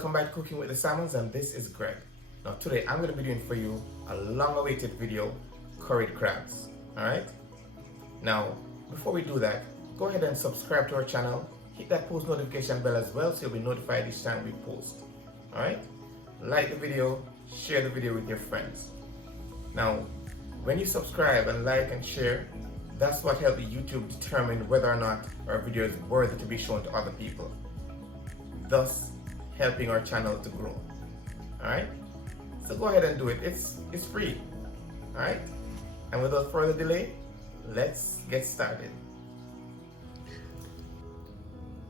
welcome back to Cooking with the Salmons, and this is Greg. Now today I'm going to be doing for you a long-awaited video, curried crabs. Alright? Now, before we do that, go ahead and subscribe to our channel, hit that post notification bell as well so you'll be notified each time we post. Alright? Like the video, share the video with your friends. Now, when you subscribe and like and share, that's what helps YouTube determine whether or not our video is worthy to be shown to other people, thus helping our channel to grow. Alright? So go ahead and do it. It's free. Alright? And without further delay, let's get started.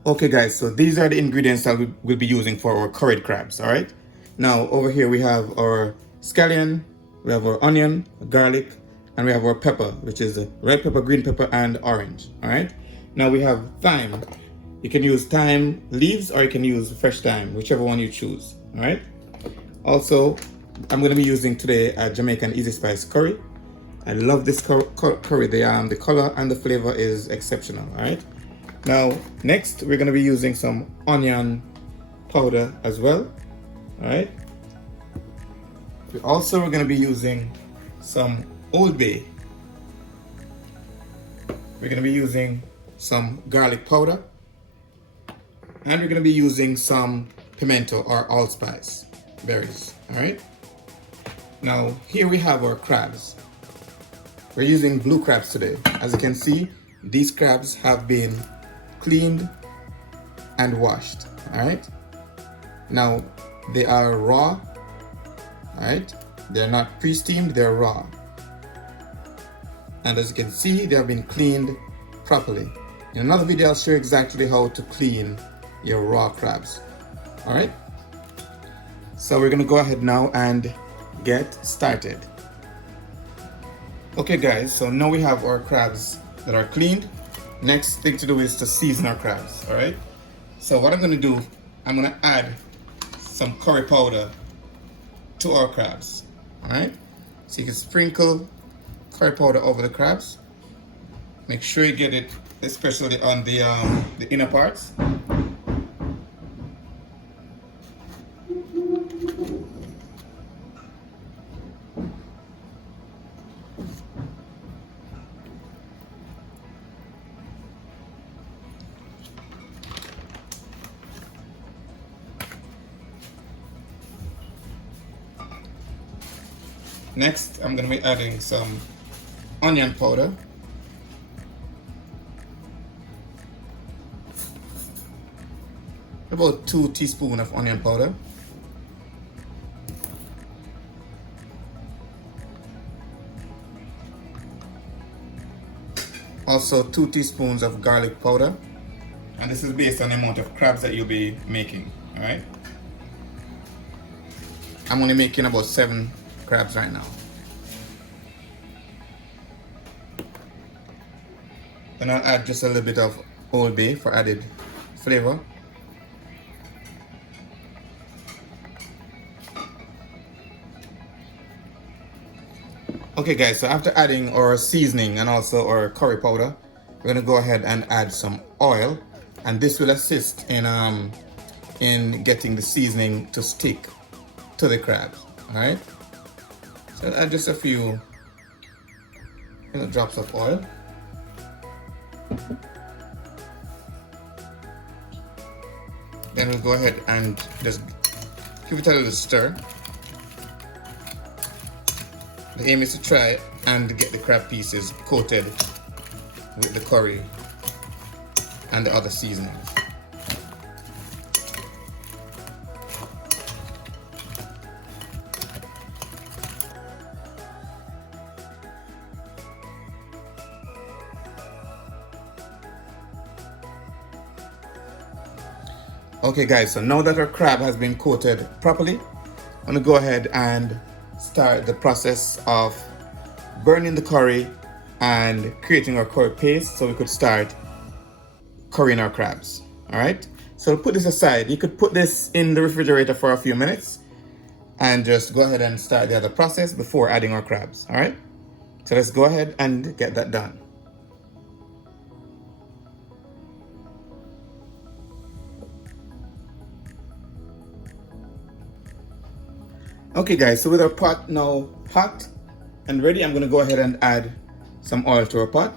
Okay guys, so these are the ingredients that we'll be using for our curried crabs. Alright? Now over here we have our scallion, we have our onion, garlic, and we have our pepper, which is red pepper, green pepper, and orange. Alright? Now we have thyme. You can use thyme leaves or you can use fresh thyme, whichever one you choose. Alright? Also, I'm going to be using today a Jamaican Easy Spice curry. I love this curry. The color and the flavor is exceptional. Alright? Now, next we're going to be using some onion powder as well. Alright? We're going to be using some Old Bay. We're going to be using some garlic powder. And we're going to be using some pimento or allspice berries. Alright? Now, here we have our crabs. We're using blue crabs today. As you can see, these crabs have been cleaned and washed. Alright? Now, they are raw. Alright? They're not pre-steamed, they're raw. And as you can see, they have been cleaned properly. In another video, I'll show you exactly how to clean your raw crabs. Alright? So we're gonna go ahead now and get started. Okay guys, so now we have our crabs that are cleaned. Next thing to do is to season our crabs. Alright? So what I'm gonna do, I'm gonna add some curry powder to our crabs. Alright? So you can sprinkle curry powder over the crabs. Make sure you get it especially on the inner parts. Next, I'm going to be adding some onion powder. About 2 teaspoons of onion powder. Also 2 teaspoons of garlic powder. And this is based on the amount of crabs that you'll be making. Alright? I'm only making about 7 crabs right now. Then I'll add just a little bit of Old Bay for added flavor. Okay guys, so after adding our seasoning and also our curry powder, we're gonna go ahead and add some oil, and this will assist in getting the seasoning to stick to the crabs. Alright? So I'll add just a few drops of oil. Then we'll go ahead and just give it a little stir. The aim is to try and get the crab pieces coated with the curry and the other seasonings. Okay guys, so now that our crab has been coated properly, I'm gonna go ahead and start the process of burning the curry and creating our curry paste so we could start currying our crabs. Alright, so put this aside. You could put this in the refrigerator for a few minutes and just go ahead and start the other process before adding our crabs. Alright, so let's go ahead and get that done. Okay guys, so with our pot now hot and ready, I'm going to go ahead and add some oil to our pot.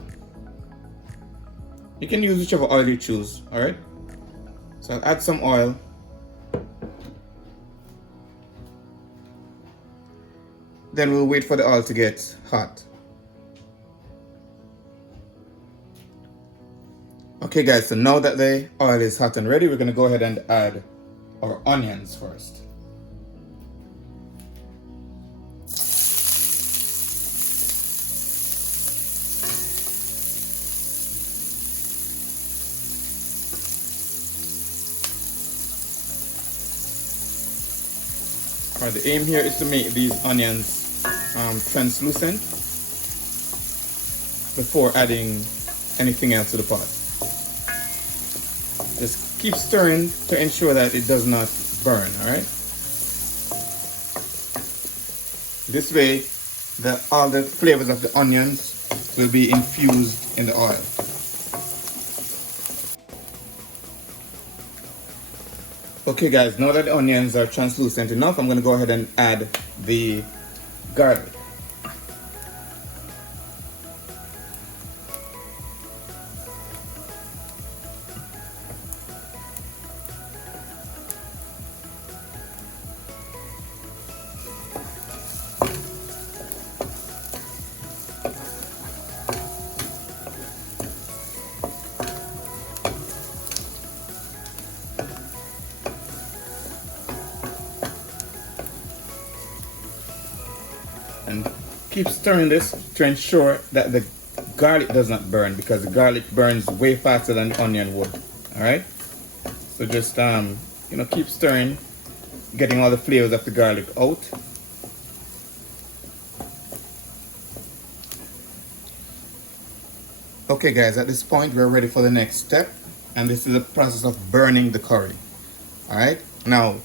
You can use whichever oil you choose, alright? So I'll add some oil. Then we'll wait for the oil to get hot. Okay guys, so now that the oil is hot and ready, we're going to go ahead and add our onions first. Alright, the aim here is to make these onions translucent before adding anything else to the pot. Just keep stirring to ensure that it does not burn, alright? This way, all the flavors of the onions will be infused in the oil. Okay guys, now that the onions are translucent enough, I'm going to go ahead and add the garlic. And keep stirring this to ensure that the garlic does not burn, because the garlic burns way faster than the onion would. Alright? So just keep stirring, getting all the flavors of the garlic out. Okay guys, at this point we're ready for the next step, and this is the process of burning the curry. Alright? Now,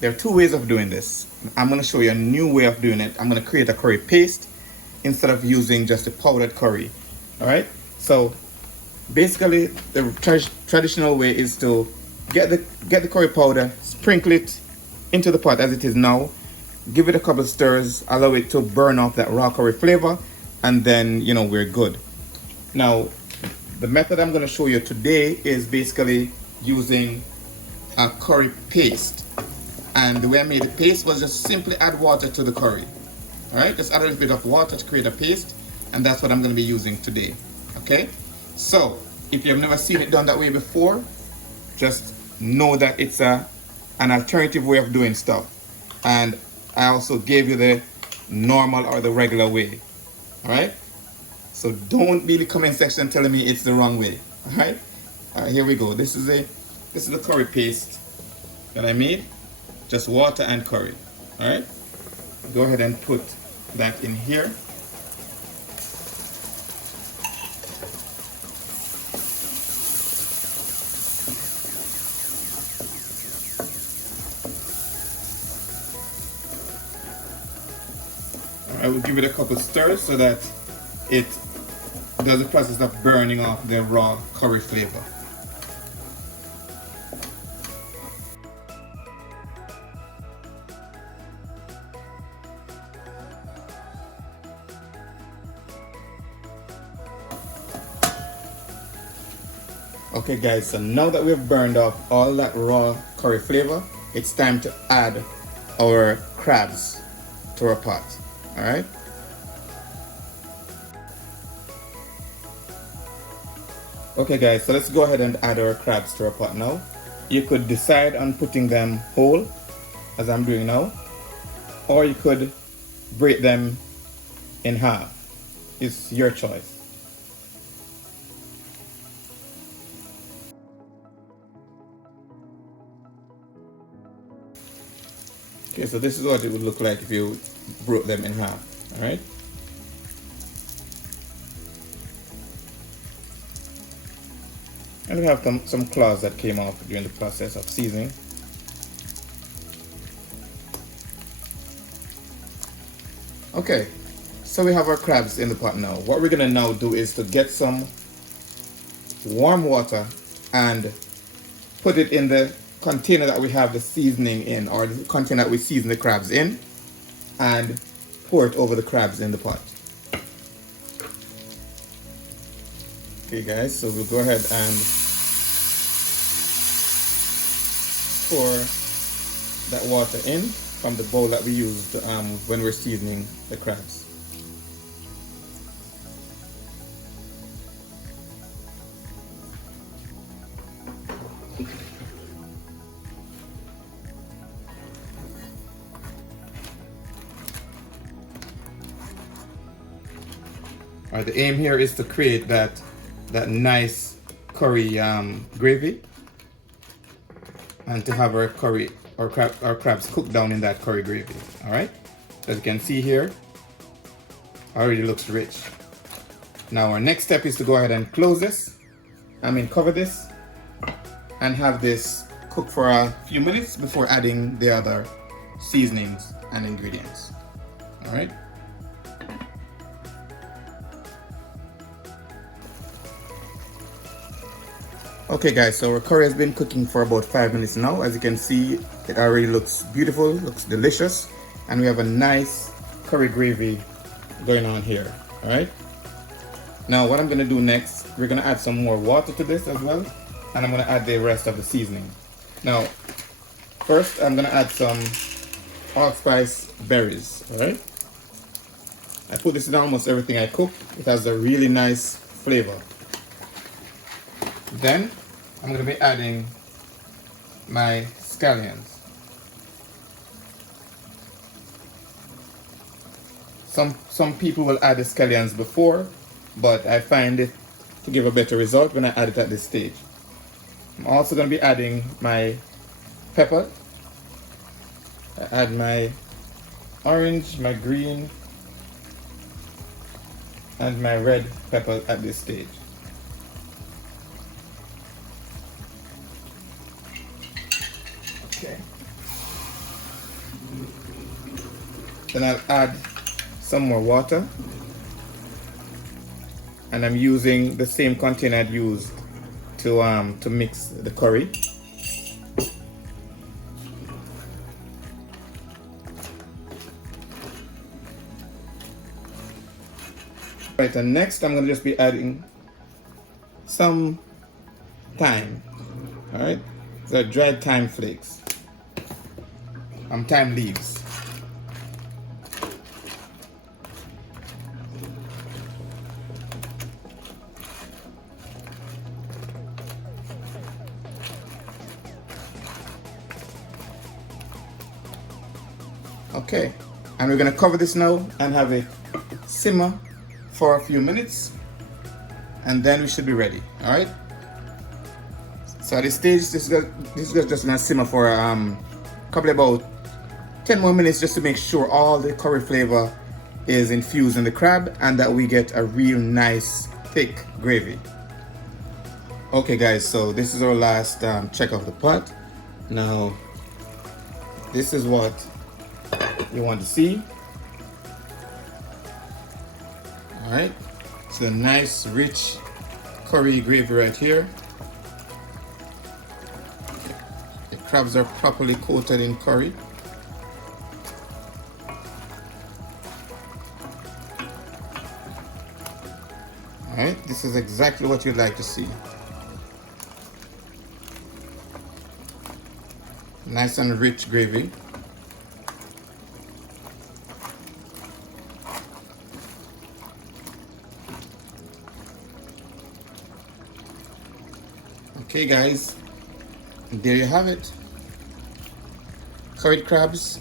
there are two ways of doing this. I'm going to show you a new way of doing it. I'm going to create a curry paste instead of using just a powdered curry. Alright? So basically the traditional way is to get the curry powder, sprinkle it into the pot as it is now, give it a couple stirs, allow it to burn off that raw curry flavor, and then we're good. Now the method I'm going to show you today is basically using a curry paste. And the way I made the paste was just simply add water to the curry. Alright, just add a little bit of water to create a paste, and that's what I'm going to be using today. Okay, so if you've never seen it done that way before, just know that it's an alternative way of doing stuff. And I also gave you the normal or the regular way. Alright, so don't be in the comment section telling me it's the wrong way. Alright, here we go. This is the curry paste that I made. Just water and curry. Alright, go ahead and put that in here. I will give it a couple stirs so that it does the process of burning off the raw curry flavor. Okay guys, so now that we've burned off all that raw curry flavor, it's time to add our crabs to our pot. Alright? Okay guys, so let's go ahead and add our crabs to our pot now. You could decide on putting them whole, as I'm doing now, or you could break them in half. It's your choice. Okay, so this is what it would look like if you broke them in half, alright? And we have some claws that came off during the process of seasoning. Okay, so we have our crabs in the pot now. What we're gonna now do is to get some warm water and put it in the container that we have the seasoning in, or the container that we season the crabs in. and pour it over the crabs in the pot. Okay guys, so we'll go ahead and pour that water in from the bowl that we used when we're seasoning the crabs. Alright, the aim here is to create that nice curry gravy, and to have our curry or crabs cooked down in that curry gravy. Alright, as you can see here, already looks rich. Now our next step is to go ahead and close this, cover this, and have this cook for a few minutes before adding the other seasonings and ingredients. Alright. Okay guys, so our curry has been cooking for about 5 minutes now. As you can see, it already looks beautiful, looks delicious, and we have a nice curry gravy going on here. Alright. Now what I'm going to do next, we're going to add some more water to this as well, and I'm going to add the rest of the seasoning. Now first I'm going to add some allspice berries. Alright. I put this in almost everything I cook. It has a really nice flavor. Then I'm going to be adding my scallions. Some people will add the scallions before, but I find it to give a better result when I add it at this stage. I'm also going to be adding my pepper. I add my orange, my green, and my red pepper at this stage. Okay. Then I'll add some more water, and I'm using the same container I'd used to mix the curry. Right, and next I'm going to just be adding some thyme. Alright, these are dried thyme flakes. Thyme leaves. Okay, and we're going to cover this now and have it simmer for a few minutes, and then we should be ready. All right. So at this stage, this is just gonna simmer for probably about 10 more minutes, just to make sure all the curry flavor is infused in the crab and that we get a real nice thick gravy. Okay guys, so this is our last check of the pot. Now this is what you want to see. Alright, so a nice rich curry gravy right here. The crabs are properly coated in curry. Alright, this is exactly what you'd like to see. Nice and rich gravy. Okay guys, there you have it. Curried crabs,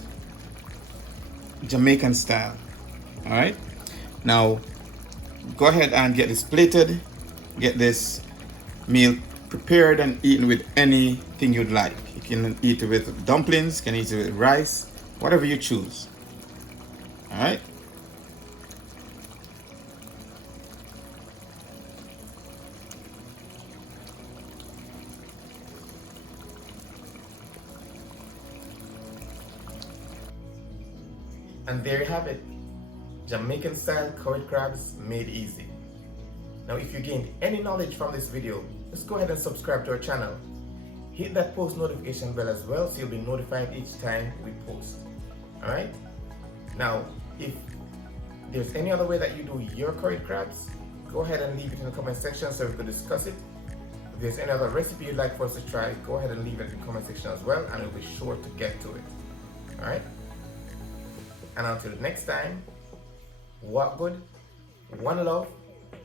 Jamaican style. Alright, now go ahead and get this plated, get this meal prepared and eaten with anything you'd like. You can eat it with dumplings, you can eat it with rice, whatever you choose. Alright. And there you have it, Jamaican style curried crabs made easy. Now if you gained any knowledge from this video, just go ahead and subscribe to our channel. Hit that post notification bell as well so you'll be notified each time we post. Alright? Now, if there's any other way that you do your curried crabs, go ahead and leave it in the comment section so we can discuss it. If there's any other recipe you'd like for us to try, go ahead and leave it in the comment section as well, and we'll be sure to get to it. Alright? And until next time, walk good, one love,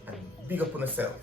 and big up on yourself.